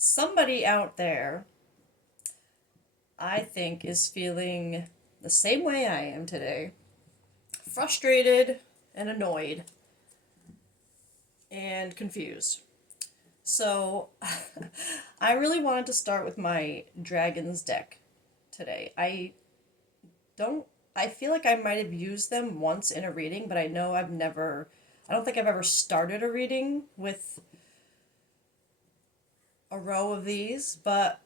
Somebody out there, I think, is feeling the same way I am today, frustrated and annoyed and confused. So, I really wanted to start with my dragons deck today. Don't, I feel like I might have used them once in a reading, but I don't think I've ever started a reading with a row of these, but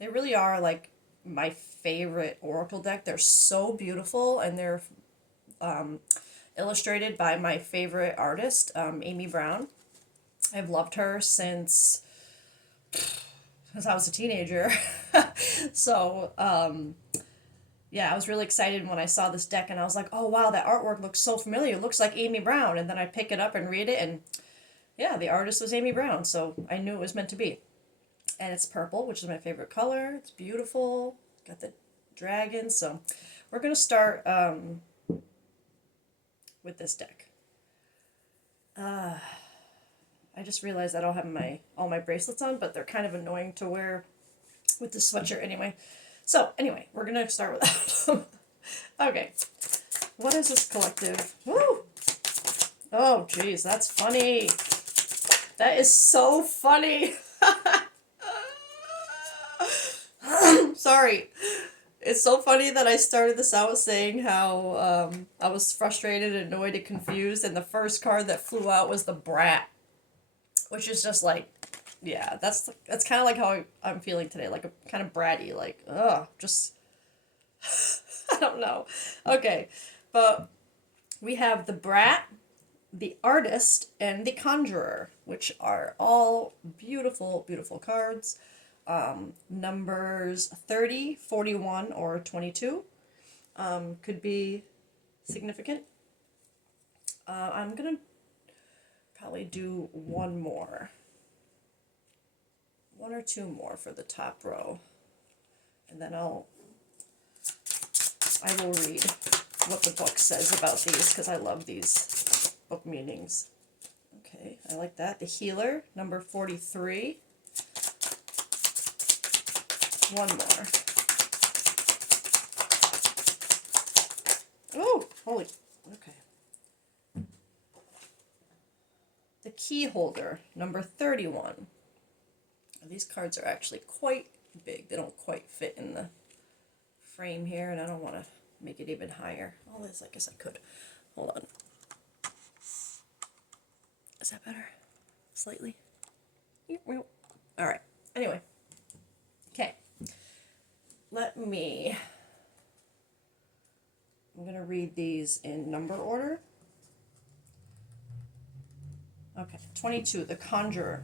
they really are like my favorite Oracle deck. They're so beautiful and they're um, illustrated by my favorite artist, Amy Brown. I've loved her since I was a teenager. So, yeah, I was really excited when I saw this deck and I was like, oh wow, that artwork looks so familiar. It looks like Amy Brown. And then I pick it up and read it, and yeah, the artist was Amy Brown. So I knew it was meant to be. And it's purple, which is my favorite color. It's beautiful. Got the dragon. So we're going to start with this deck. I just realized I don't have my all my bracelets on, but they're kind of annoying to wear with this sweatshirt anyway. So anyway, we're gonna start with that. Okay, what is this collective? Woo! Oh jeez, that's funny. That is so funny. Sorry. It's so funny that I started this out saying how I was frustrated, annoyed, and confused, and the first card that flew out was the brat, which is just like, yeah, that's kind of like how I'm feeling today, like a kind of bratty, like just I don't know. Okay, but we have the brat, the artist, and the conjurer, which are all beautiful, beautiful cards. Numbers 30, 41, or 22 could be significant. I'm gonna probably do one or two more for the top row, and then I will read what the book says about these because I love these book meanings. Okay, I like that. The healer, number 43. One more. Oh, holy, okay. The key holder, number 31. These cards are actually quite big. They don't quite fit in the frame here, and I don't want to make it even higher. All this, I guess I could. Hold on. Is that better? Slightly? All right. Anyway. Okay. I'm going to read these in number order. Okay. 22, The Conjurer.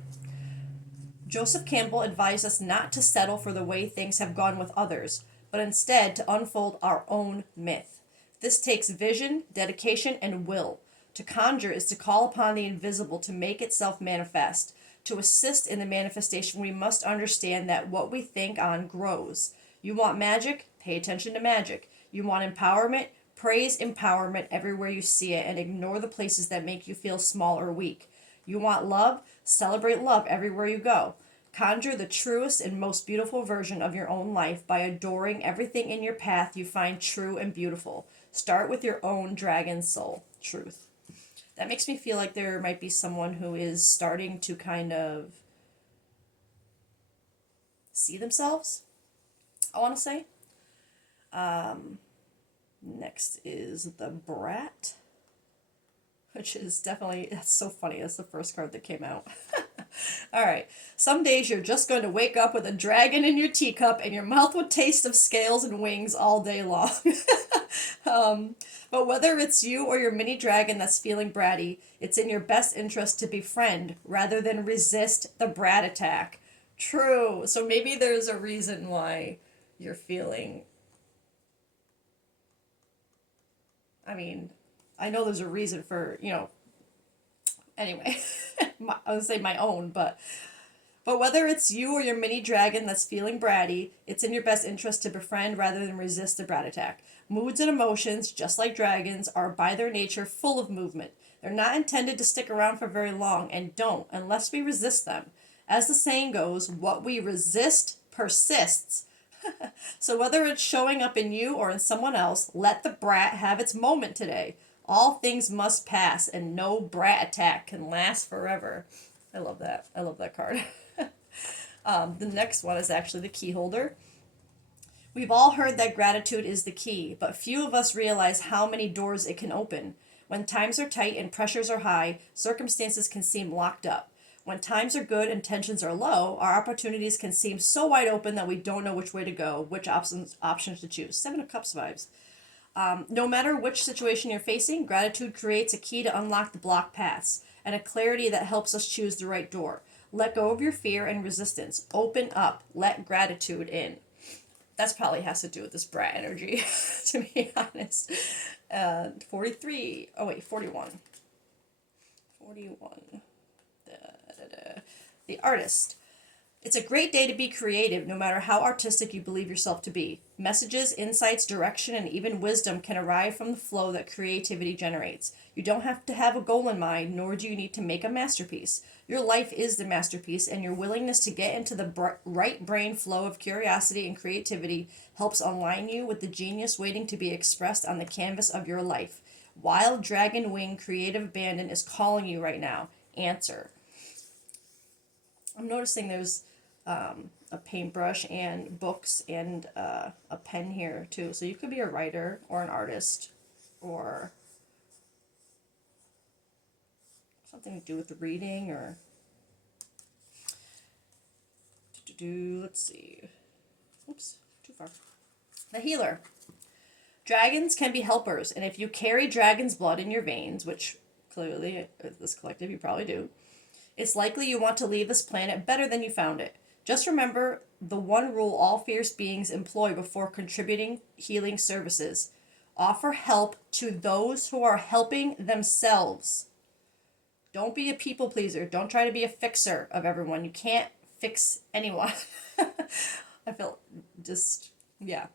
Joseph Campbell advised us not to settle for the way things have gone with others, but instead to unfold our own myth. This takes vision, dedication, and will. To conjure is to call upon the invisible to make itself manifest. To assist in the manifestation, we must understand that what we think on grows. You want magic? Pay attention to magic. You want empowerment? Praise empowerment everywhere you see it and ignore the places that make you feel small or weak. You want love? Celebrate love everywhere you go. Conjure the truest and most beautiful version of your own life by adoring everything in your path you find true and beautiful. Start with your own dragon soul. Truth. That makes me feel like there might be someone who is starting to kind of see themselves, I want to say. Next is the brat, which is definitely, that's so funny. That's the first card that came out. All right. Some days you're just going to wake up with a dragon in your teacup and your mouth will taste of scales and wings all day long. But whether it's you or your mini dragon that's feeling bratty, it's in your best interest to befriend rather than resist the brat attack. True. So maybe there's a reason why you're feeling. I mean, I know there's a reason for, anyway, I would say my own, but whether it's you or your mini dragon that's feeling bratty, it's in your best interest to befriend rather than resist the brat attack. Moods and emotions, just like dragons, are by their nature full of movement. They're not intended to stick around for very long and don't unless we resist them. As the saying goes, what we resist persists. So whether it's showing up in you or in someone else, let the brat have its moment today. All things must pass, and no brat attack can last forever. I love that. I love that card. The next one is actually the key holder. We've all heard that gratitude is the key, but few of us realize how many doors it can open. When times are tight and pressures are high, circumstances can seem locked up. When times are good and tensions are low, our opportunities can seem so wide open that we don't know which way to go, which options to choose. Seven of Cups vibes. No matter which situation you're facing, gratitude creates a key to unlock the blocked paths and a clarity that helps us choose the right door. Let go of your fear and resistance. Open up. Let gratitude in. That's probably has to do with this brat energy, to be honest. 43. Oh, wait, 41. 41. The artist. It's a great day to be creative, no matter how artistic you believe yourself to be. Messages, insights, direction, and even wisdom can arrive from the flow that creativity generates. You don't have to have a goal in mind, nor do you need to make a masterpiece. Your life is the masterpiece, and your willingness to get into the right brain flow of curiosity and creativity helps align you with the genius waiting to be expressed on the canvas of your life. Wild Dragon Wing Creative Abandon is calling you right now. Answer. I'm noticing there's a paintbrush and books and a pen here too. So you could be a writer or an artist or something to do with reading or let's see. Oops, too far. The healer. Dragons can be helpers, and if you carry dragon's blood in your veins, which clearly this collective you probably do, it's likely you want to leave this planet better than you found it. Just remember the one rule all fierce beings employ before contributing healing services. Offer help to those who are helping themselves. Don't be a people pleaser. Don't try to be a fixer of everyone. You can't fix anyone. I feel just, yeah.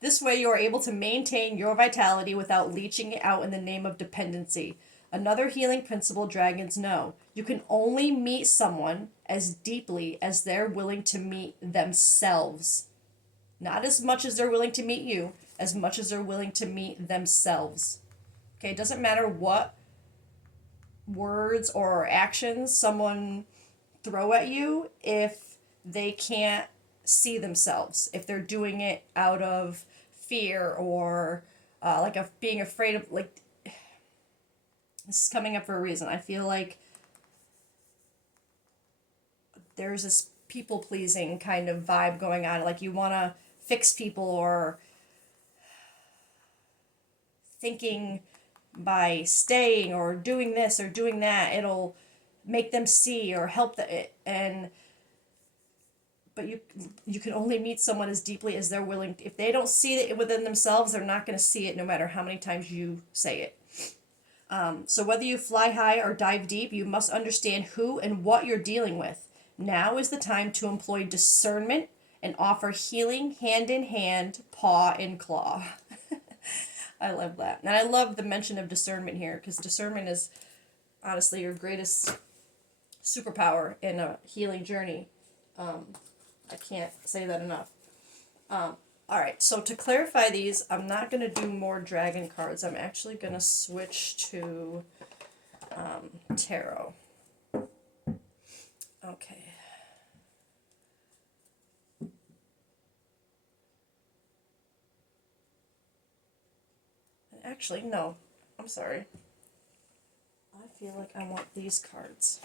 This way you are able to maintain your vitality without leeching it out in the name of dependency. Another healing principle dragons know. You can only meet someone as deeply as they're willing to meet themselves. Not as much as they're willing to meet you, as much as they're willing to meet themselves. Okay, it doesn't matter what words or actions someone throw at you if they can't see themselves. If they're doing it out of fear or being afraid of, like, this is coming up for a reason. I feel like there's this people pleasing kind of vibe going on. Like you want to fix people or thinking by staying or doing this or doing that, it'll make them see or help but you can only meet someone as deeply as they're willing. If they don't see it within themselves, they're not going to see it no matter how many times you say it. So whether you fly high or dive deep, you must understand who and what you're dealing with. Now is the time to employ discernment and offer healing hand in hand, paw in claw. I love that. And I love the mention of discernment here because discernment is honestly your greatest superpower in a healing journey. I can't say that enough. All right, so to clarify these, I'm not going to do more dragon cards. I'm actually going to switch to tarot. Okay. Actually, no. I'm sorry. I feel like I want these cards.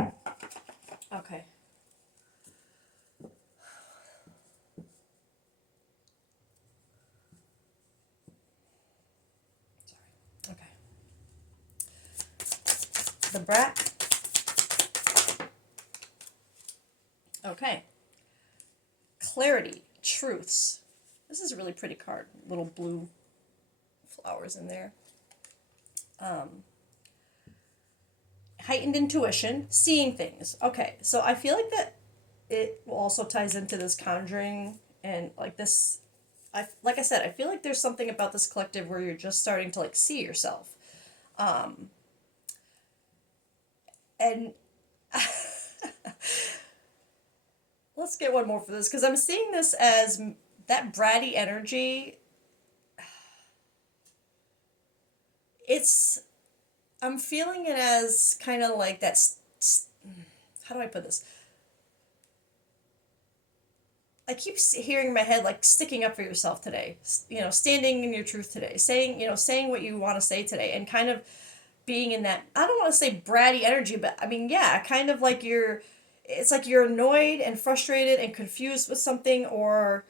Okay. Sorry. Okay. The brat. Okay. Clarity. Truths. This is a really pretty card. Little blue flowers in there. Heightened intuition, seeing things. Okay, so I feel like that it also ties into this conjuring and like this. Like I said, I feel like there's something about this collective where you're just starting to like see yourself. And let's get one more for this because I'm seeing this as that bratty energy. It's, I'm feeling it as kind of like that. How do I put this? I keep hearing in my head like sticking up for yourself today. Standing in your truth today, saying what you want to say today, and kind of being in that. I don't want to say bratty energy, but I mean, yeah, kind of like you're. It's like you're annoyed and frustrated and confused with something, or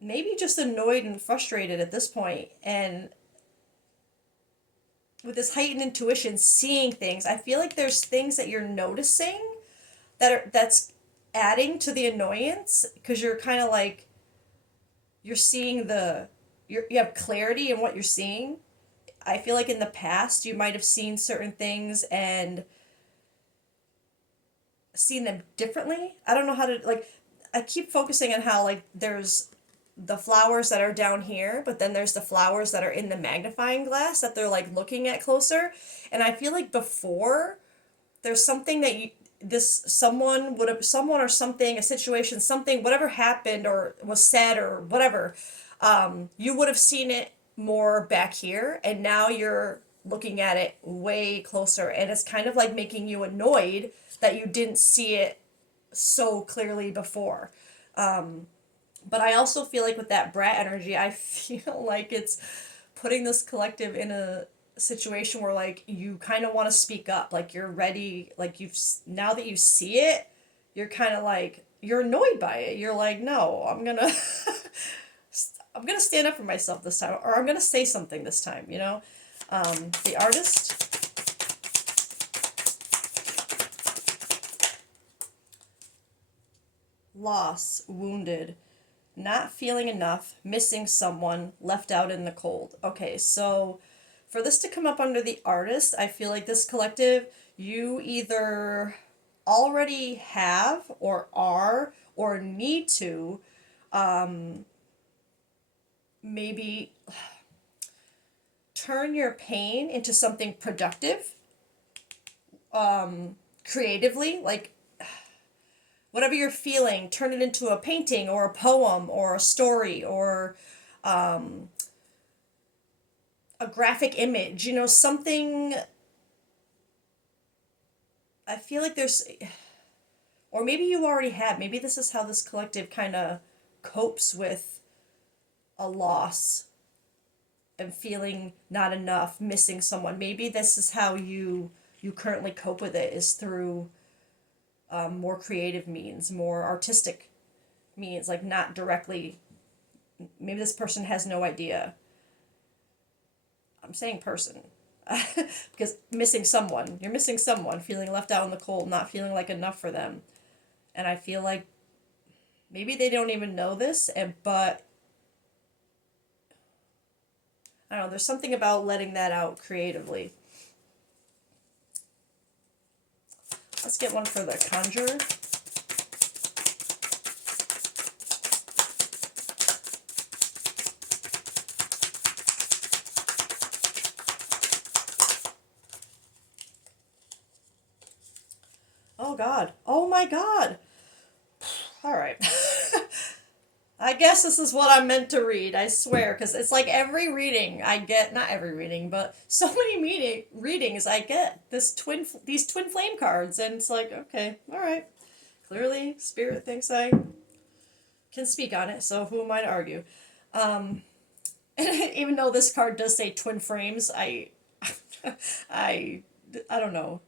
maybe just annoyed and frustrated at this point, and with this heightened intuition, seeing things. I feel like there's things that you're noticing that's adding to the annoyance because you're kind of like you're seeing you have clarity in what you're seeing. I feel like in the past you might have seen certain things and seen them differently. I don't know how to like. I keep focusing on how like there's the flowers that are down here, but then there's the flowers that are in the magnifying glass that they're like looking at closer. And I feel like before there's something that this someone or something, a situation, something, whatever happened or was said or whatever, you would have seen it more back here, and now you're looking at it way closer, and it's kind of like making you annoyed that you didn't see it so clearly before. But I also feel like with that brat energy, I feel like it's putting this collective in a situation where like you kind of want to speak up, like you're ready, like now that you see it, you're kind of like you're annoyed by it. You're like, no, I'm gonna I'm gonna stand up for myself this time, or I'm gonna say something this time. The artist. Loss, wounded, not feeling enough, missing someone, left out in the cold. Okay, so for this to come up under the artist, I feel like this collective, you either already have or are or need to maybe turn your pain into something productive, creatively, like whatever you're feeling, turn it into a painting or a poem or a story or a graphic image, something. I feel like there's, or maybe you already have, maybe this is how this collective kind of copes with a loss and feeling not enough, missing someone. Maybe this is how you currently cope with it, is through more creative means, more artistic means, like not directly. Maybe this person has no idea. I'm saying person. Because you're missing someone, feeling left out in the cold, not feeling like enough for them. And I feel like maybe they don't even know this, but I don't know, there's something about letting that out creatively. Let's get one for the conjurer. Oh God. Oh my God. All right. I guess this is what I'm meant to read, I swear, because it's like every reading I get, not every reading, but so many readings I get these twin flame cards, and it's like, okay, all right. Clearly, Spirit thinks I can speak on it, so who am I to argue? Um, even though this card does say twin frames, I, I don't know.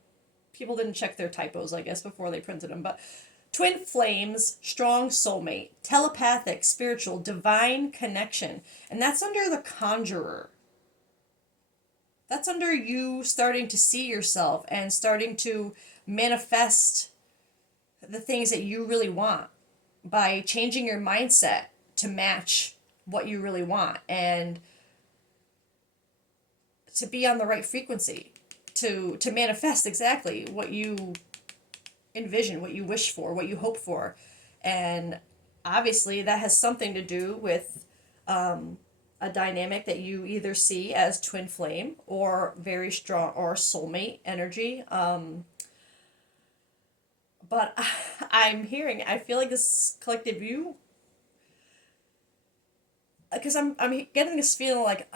People didn't check their typos, I guess, before they printed them, but twin flames, strong soulmate, telepathic, spiritual, divine connection. And that's under the conjurer. That's under you starting to see yourself and starting to manifest the things that you really want by changing your mindset to match what you really want and to be on the right frequency to manifest exactly what you envision, what you wish for, what you hope for. And obviously that has something to do with a dynamic that you either see as twin flame or very strong or soulmate energy. But I'm hearing, I feel like this collective view, because I'm getting this feeling like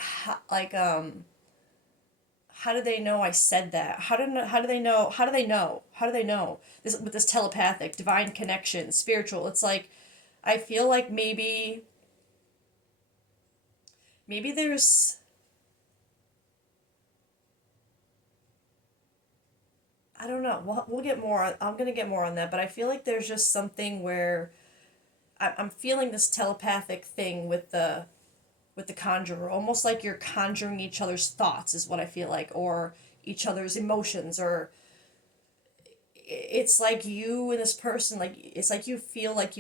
how do they know I said that? How do they know? How do they know? How do they know this with this telepathic, divine connection, spiritual? It's like I feel like maybe there's, I don't know. We'll get more. I'm gonna get more on that, but I feel like there's just something where I'm feeling this telepathic thing with the conjurer, almost like you're conjuring each other's thoughts, is what I feel like, or each other's emotions, or it's like you and this person, like it's like you feel like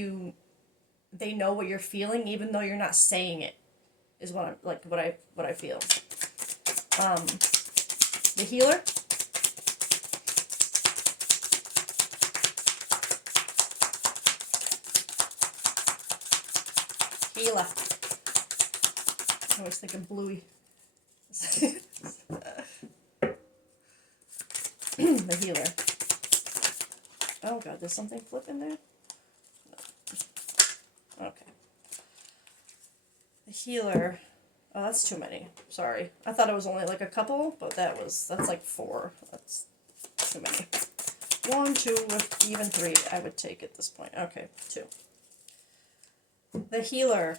they know what you're feeling, even though you're not saying it. Is what I'm like what I feel. Um, the healer. Healer. I always think of Bluey. The healer. Oh god, there's something flipping there? No. Okay. The healer. Oh, that's too many. Sorry. I thought it was only like a couple, but that's like four. That's too many. One, two, even three I would take at this point. Okay, two. The healer.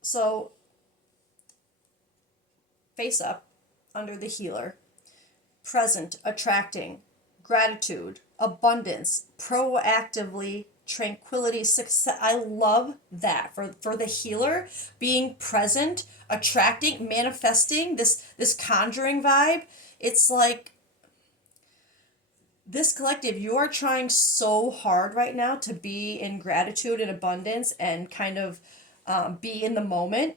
So, face up under the healer. Present, attracting, gratitude, abundance, proactively, tranquility, success. I love that for the healer, being present, attracting, manifesting, this conjuring vibe. It's like this collective, you are trying so hard right now to be in gratitude and abundance and kind of be in the moment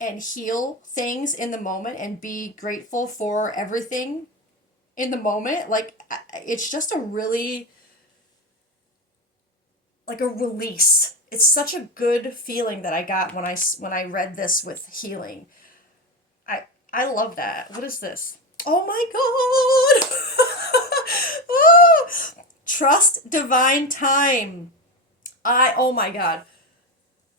and heal things in the moment and be grateful for everything in the moment. Like it's just a really like a release. It's such a good feeling that I got when I read this with healing. I love that. What is this? Oh my god. Oh, trust divine time. I oh my god.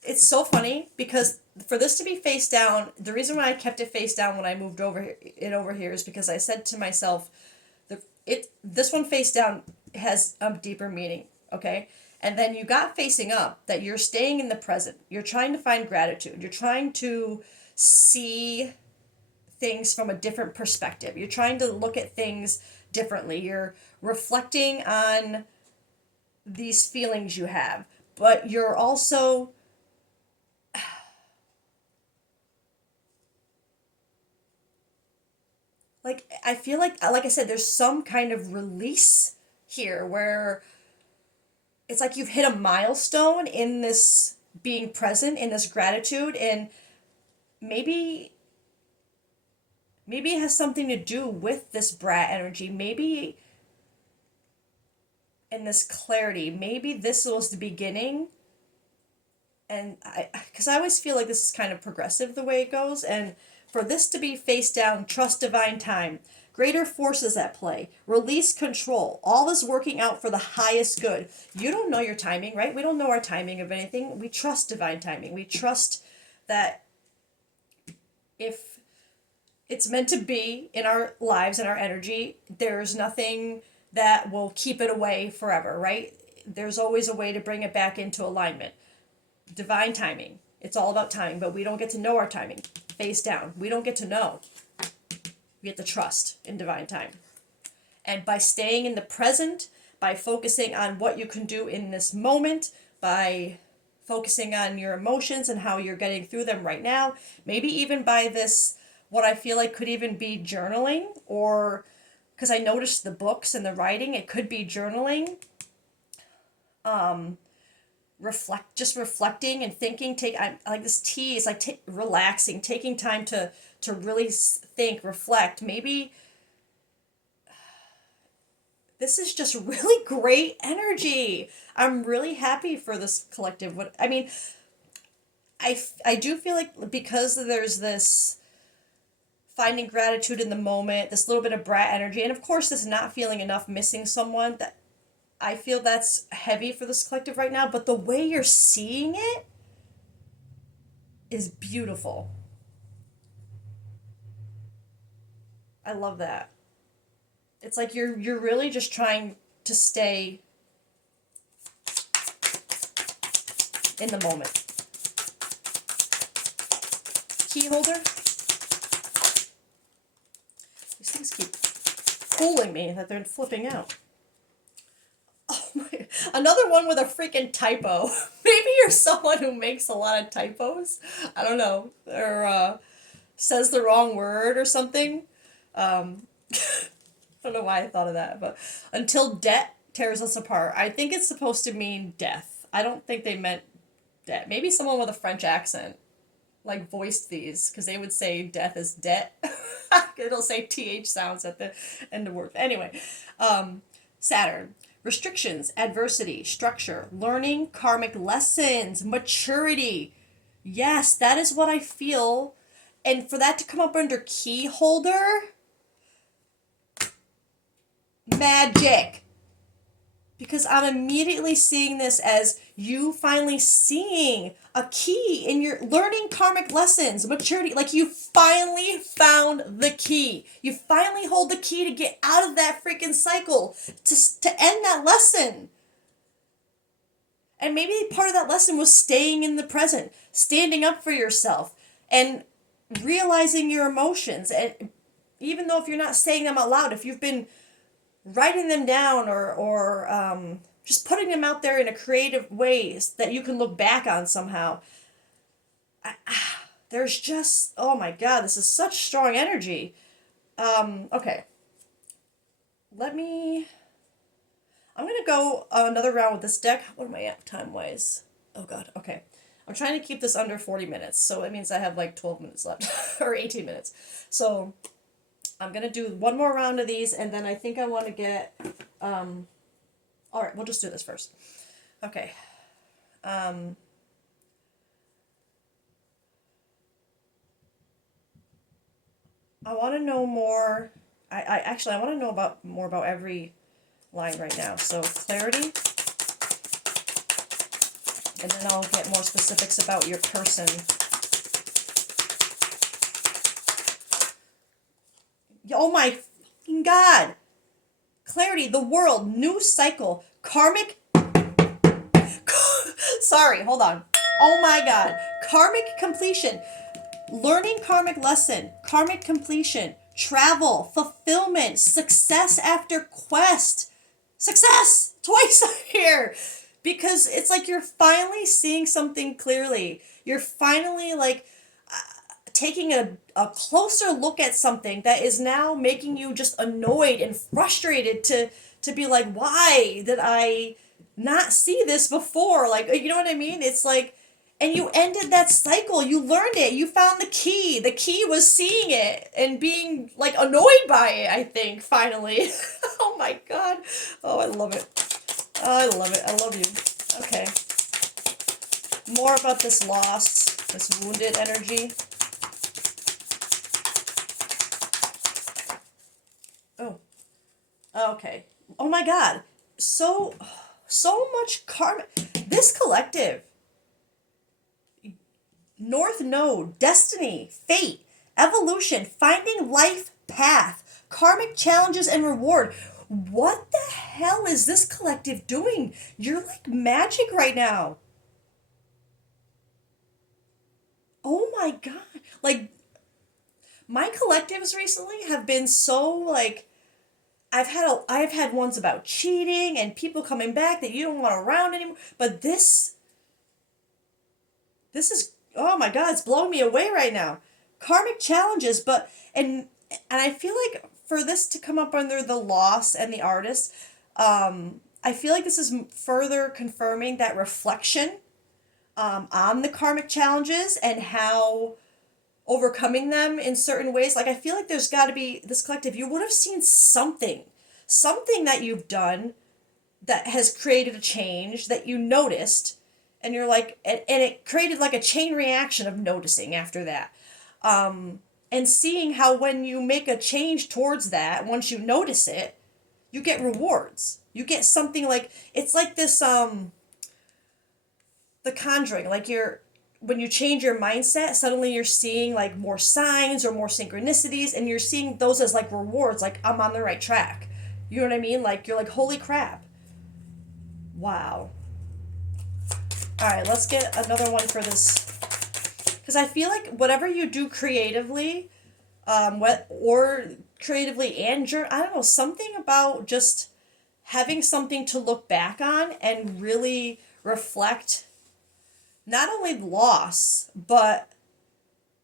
It's so funny because for this to be face down, the reason why I kept it face down when I moved over here is because I said to myself, this one face down has a deeper meaning, okay? And then you got facing up that you're staying in the present. You're trying to find gratitude. You're trying to see things from a different perspective. You're trying to look at things differently. You're reflecting on these feelings you have, but you're also like I feel like I said there's some kind of release here where it's like you've hit a milestone in this being present in this gratitude, and maybe it has something to do with this brat energy, maybe in this clarity, maybe this was the beginning. And I because I always feel like this is kind of progressive the way it goes, and for this to be face down, trust divine time, greater forces at play, release control, all is working out for the highest good. You don't know your timing, right? We don't know our timing of anything. We trust divine timing. We trust that if it's meant to be in our lives and our energy, there's nothing that will keep it away forever, right? There's always a way to bring it back into alignment. Divine timing. It's all about timing, but we don't get to know our timing. Face down. We don't get to know. We get to trust in divine time. And by staying in the present, by focusing on what you can do in this moment, by focusing on your emotions and how you're getting through them right now, maybe even by this, what I feel like could even be journaling, or because I noticed the books and the writing, it could be journaling. Reflecting and thinking. I like this tea. It's like relaxing, taking time to really think, reflect. Maybe this is just really great energy. I'm really happy for this collective. What I mean, I do feel like because there's this finding gratitude in the moment, this little bit of brat energy, and of course this not feeling enough, missing someone, that I feel that's heavy for this collective right now, but the way you're seeing it is beautiful. I love that. It's like you're really just trying to stay in the moment. Key holder. These things keep fooling me that they're flipping out. Oh my! Another one with a freaking typo. Maybe you're someone who makes a lot of typos. I don't know, or says the wrong word or something. I don't know why I thought of that, but until debt tears us apart. I think it's supposed to mean death. I don't think they meant debt. Maybe someone with a French accent like voiced these because they would say death is debt. It'll say th sounds at the end of words. Anyway, Saturn. Restrictions, adversity, structure, learning, karmic lessons, maturity. Yes, that is what I feel. And for that to come up under key holder, magic. Because I'm immediately seeing this as you finally seeing a key in your learning karmic lessons, maturity. Like you finally found the key. You finally hold the key to get out of that freaking cycle, to end that lesson. And maybe part of that lesson was staying in the present, standing up for yourself, and realizing your emotions. And even though if you're not saying them out loud, if you've been writing them down or just putting them out there in a creative ways that you can look back on somehow. There's just, oh my God, this is such strong energy. Okay. I'm going to go another round with this deck. What am I at time-wise? Oh God, okay. I'm trying to keep this under 40 minutes, so it means I have like 12 minutes left, or 18 minutes. So I'm going to do one more round of these, and then I think I want to get, all right, we'll just do this first. Okay. I want to know more. I want to know more about every line right now. So clarity, and then I'll get more specifics about your person. Oh my fucking God. Clarity, the world, new cycle, karmic. Sorry, hold on. Oh my God. Karmic completion. Learning karmic lesson, karmic completion, travel, fulfillment, success after quest. Success! Twice here! Because it's like you're finally seeing something clearly. You're finally like taking a closer look at something that is now making you just annoyed and frustrated to be like, why did I not see this before? Like, you know what I mean? It's like, and you ended that cycle. You learned it. You found the key. The key was seeing it and being like annoyed by it, I think, finally. Oh my God. Oh, I love it. Oh, I love it. I love you. Okay. More about this loss, this wounded energy. Oh. Okay. Oh my God. So much karma. This collective. North Node, destiny, fate, evolution, finding life path, karmic challenges and reward. What the hell is this collective doing? You're like magic right now. Oh my God. Like, my collectives recently have been so like I've had ones about cheating and people coming back that you don't want around anymore. But this is, oh my God, it's blowing me away right now. Karmic challenges, but and I feel like for this to come up under the loss and the artist, I feel like this is further confirming that reflection on the karmic challenges and how overcoming them in certain ways. Like I feel like there's got to be this collective. You would have seen something that you've done that has created a change that you noticed, And you're like, and it created like a chain reaction of noticing after that. And seeing how when you make a change towards that, once you notice it, you get rewards. You get something like, it's like this, The Conjuring, like you're, when you change your mindset, suddenly you're seeing like more signs or more synchronicities, and you're seeing those as like rewards, like I'm on the right track. You know what I mean? Like you're like, holy crap. Wow. All right, let's get another one for this. Because I feel like whatever you do creatively, or creatively and I don't know, something about just having something to look back on and really reflect not only loss, but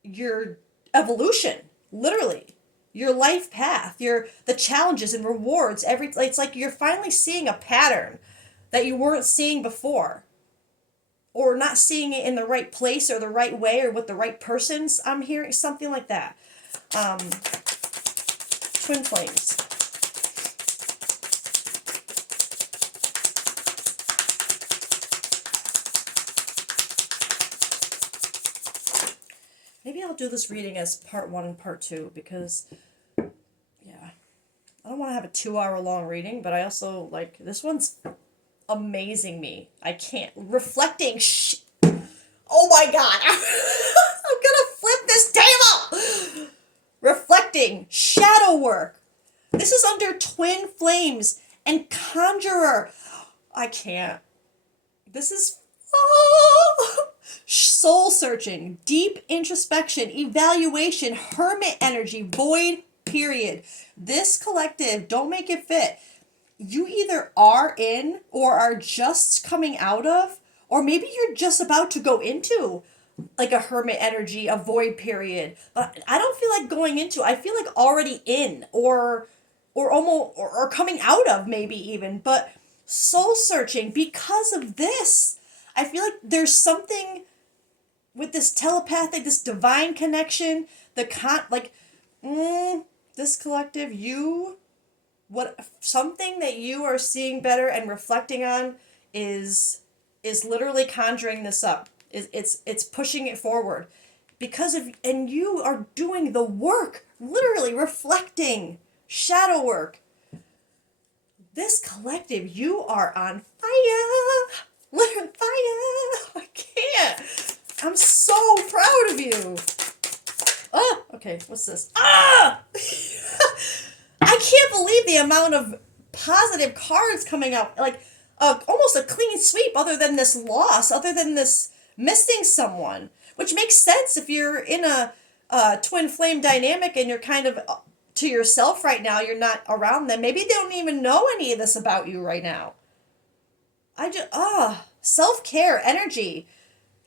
your evolution, literally. Your life path, the challenges and rewards, it's like you're finally seeing a pattern that you weren't seeing before. Or not seeing it in the right place or the right way or with the right persons. I'm hearing something like that. Twin flames. Maybe I'll do this reading as part 1 and part 2 because, yeah, I don't want to have a 2-hour long reading, but I also, like, this one's amazing me. I can't. Reflecting. Oh my god. I'm gonna flip this table. Reflecting. Shadow work. This is under twin flames and conjurer. I can't. This is soul searching, deep introspection, evaluation, hermit energy, void period. This collective, don't make it fit. You either are in or are just coming out of, or maybe you're just about to go into like a hermit energy, a void period. But I don't feel like going into, I feel like already in or almost or coming out of, maybe even, but soul searching because of this. I feel like there's something with this telepathic, this divine connection, this collective, something that you are seeing better and reflecting on is literally conjuring this up. It's pushing it forward because of, and you are doing the work, literally reflecting, shadow work. This collective, you are on fire. Literally fire. I can't. I'm so proud of you. Ah, okay, what's this? Ah! I can't believe the amount of positive cards coming out. Like, almost a clean sweep, other than this loss, other than this missing someone. Which makes sense if you're in a twin flame dynamic and you're kind of to yourself right now, you're not around them. Maybe they don't even know any of this about you right now. Self-care, energy,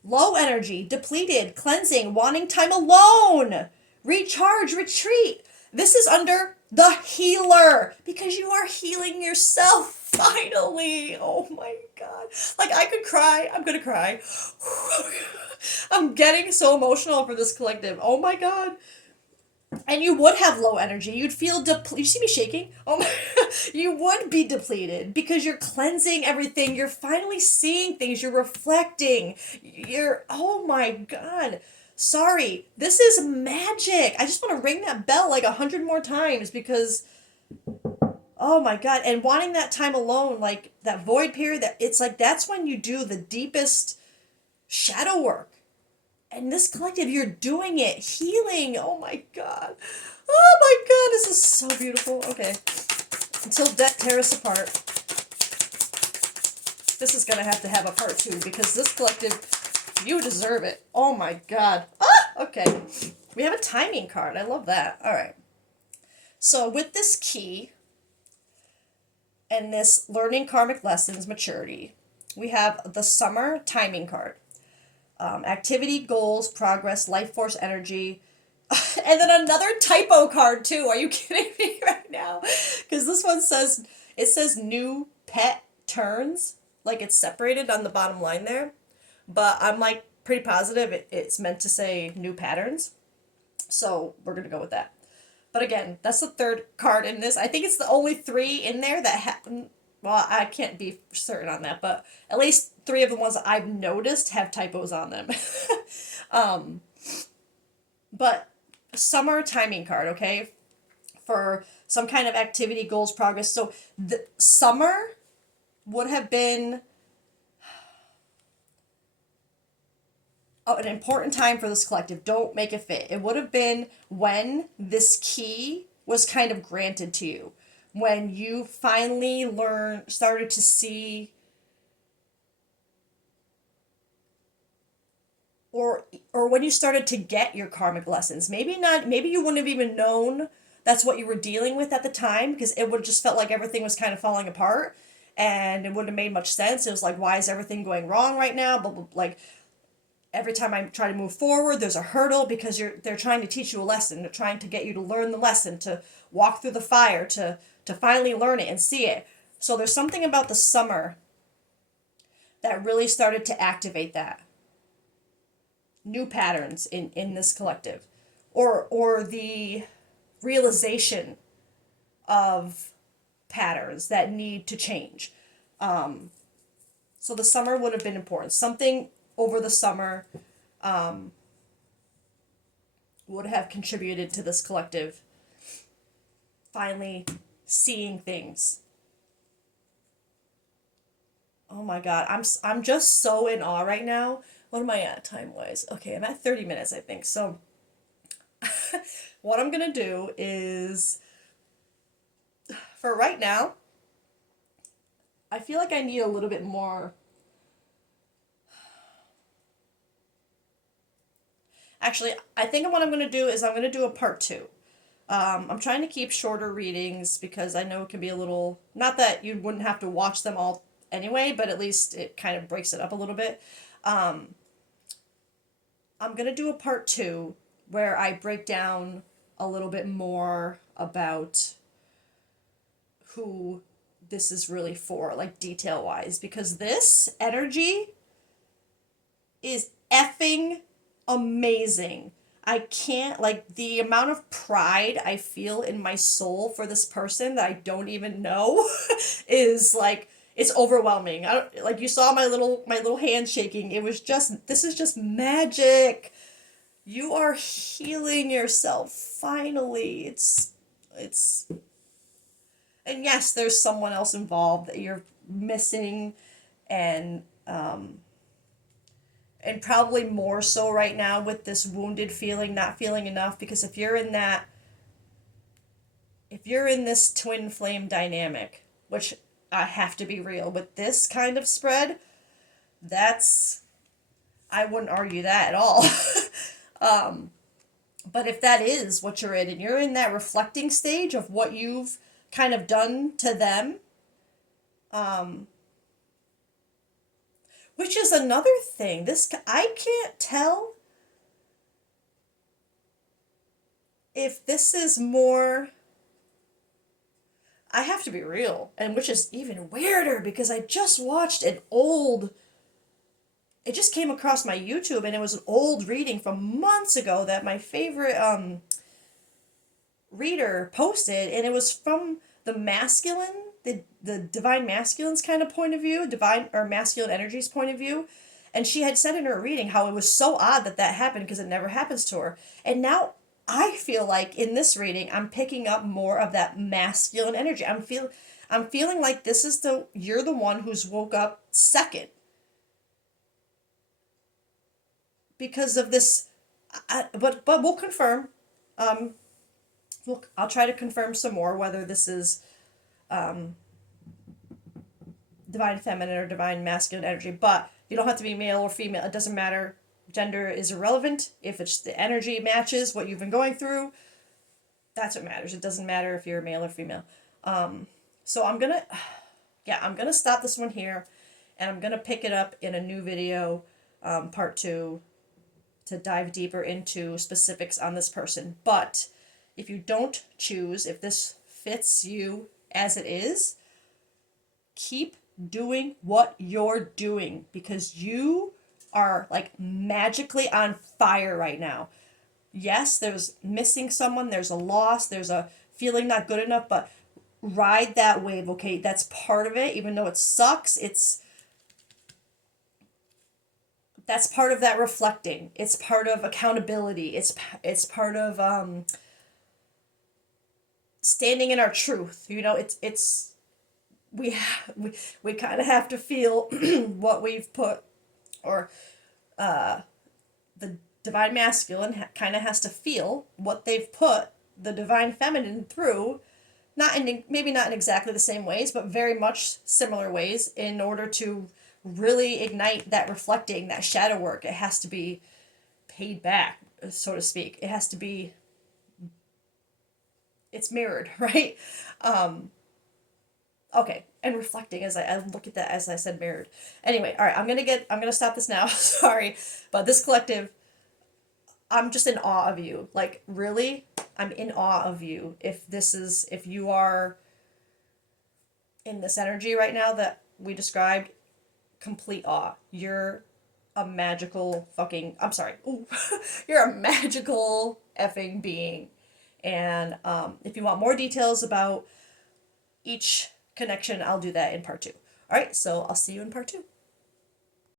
low energy, depleted, cleansing, wanting time alone, recharge, retreat. This is under the healer because you are healing yourself finally. Oh my god. Like, I could cry. I'm gonna cry. I'm getting so emotional for this collective. Oh my god. And you would have low energy. You'd feel depleted. You see me shaking? Oh my. You would be depleted because you're cleansing everything. You're finally seeing things. You're reflecting. Oh my god. Sorry. This is magic. I just want to ring that bell like 100 more times because, oh my god. And wanting that time alone, like that void period, it's like that's when you do the deepest shadow work. And this collective, you're doing it. Healing. Oh my god. Oh my god, this is so beautiful. Okay. Until death tear us apart. This is going to have a part 2 because this collective, you deserve it. Oh my god. Ah! Okay. We have a timing card. I love that. All right. So with this key and this learning karmic lessons maturity, we have the summer timing card. Activity, goals, progress, life force, energy, and then another typo card too. Are you kidding me right now? Because this one says, it says new pet turns, like it's separated on the bottom line there, but I'm like pretty positive it's meant to say new patterns, so we're gonna go with that. But again, that's the third card in this. I think it's the only 3 in there that well, I can't be certain on that, but at least three of the ones that I've noticed have typos on them. um, but summer timing card, okay, for some kind of activity, goals, progress. So the summer would have been an important time for this collective. Don't make it fit. It would have been when this key was kind of granted to you, when you finally started to see, or when you started to get your karmic lessons. Maybe not, maybe you wouldn't have even known that's what you were dealing with at the time, because it would have just felt like everything was kind of falling apart and it wouldn't have made much sense. It was like, why is everything going wrong right now? But like, every time I try to move forward, there's a hurdle, because they're trying to teach you a lesson. They're trying to get you to learn the lesson, to walk through the fire, to finally learn it and see it. So there's something about the summer that really started to activate that. New patterns in this collective. Or the realization of patterns that need to change. So the summer would have been important. Something over the summer would have contributed to this collective finally seeing things. Oh my God, I'm just so in awe right now. What am I at time wise? Okay, I'm at 30 minutes, I think. So what I'm gonna do is, for right now, I feel like I need a little bit more. Actually, I think what I'm going to do is I'm going to do a part two. I'm trying to keep shorter readings because I know it can be a little, not that you wouldn't have to watch them all anyway, but at least it kind of breaks it up a little bit. I'm going to do a part two where I break down a little bit more about who this is really for, like detail wise, because this energy is effing amazing. I can't, like, the amount of pride I feel in my soul for this person that I don't even know is like, it's overwhelming. I don't, like, you saw my little hand shaking. It was just, this is just magic. You are healing yourself finally. It's and yes, there's someone else involved that you're missing, and and probably more so right now with this wounded feeling, not feeling enough, because if you're in this twin flame dynamic, which I have to be real, with this kind of spread, that's, I wouldn't argue that at all. But if that is what you're in, and you're in that reflecting stage of what you've kind of done to them, which is another thing. This, I can't tell if this is more. I have to be real, and which is even weirder because I just watched an old. It just came across my YouTube, and it was an old reading from months ago that my favorite reader posted, and it was from the masculine, the divine masculine's kind of point of view, divine or masculine energy's point of view. And she had said in her reading how it was so odd that that happened because it never happens to her. And now I feel like in this reading I'm picking up more of that masculine energy. I'm feeling like this is you're the one who's woke up second because of this. But we'll confirm. I'll try to confirm some more whether this is divine feminine or divine masculine energy. But you don't have to be male or female. It doesn't matter. Gender is irrelevant. If it's the energy matches what you've been going through, that's what matters. It doesn't matter if you're male or female. So I'm gonna stop this one here, and I'm gonna pick it up in a new video, part two, to dive deeper into specifics on this person. But if you don't choose, if this fits you as it is, keep doing what you're doing, because you are like magically on fire right now. Yes, there's missing someone, there's a loss, there's a feeling not good enough, but ride that wave, okay? That's part of it, even though it sucks. That's part of that reflecting. It's part of accountability. It's part of standing in our truth. You know, it's we kind of have to feel what we've put, or the divine masculine kind of has to feel what they've put the divine feminine through, not in, maybe not in exactly the same ways, but very much similar ways, in order to really ignite that reflecting, that shadow work. It has to be paid back, so to speak. It has to be, it's mirrored, right? Okay, and reflecting, as I look at that, as I said, mirrored. Anyway, all right, I'm gonna stop this now. Sorry, but this collective, I'm just in awe of you. Like, really, I'm in awe of you. If you are in this energy right now that we described, complete awe. You're a magical fucking, I'm sorry. Ooh, you're a magical effing being. And if you want more details about each connection, I'll do that in part two. All right, so I'll see you in part two.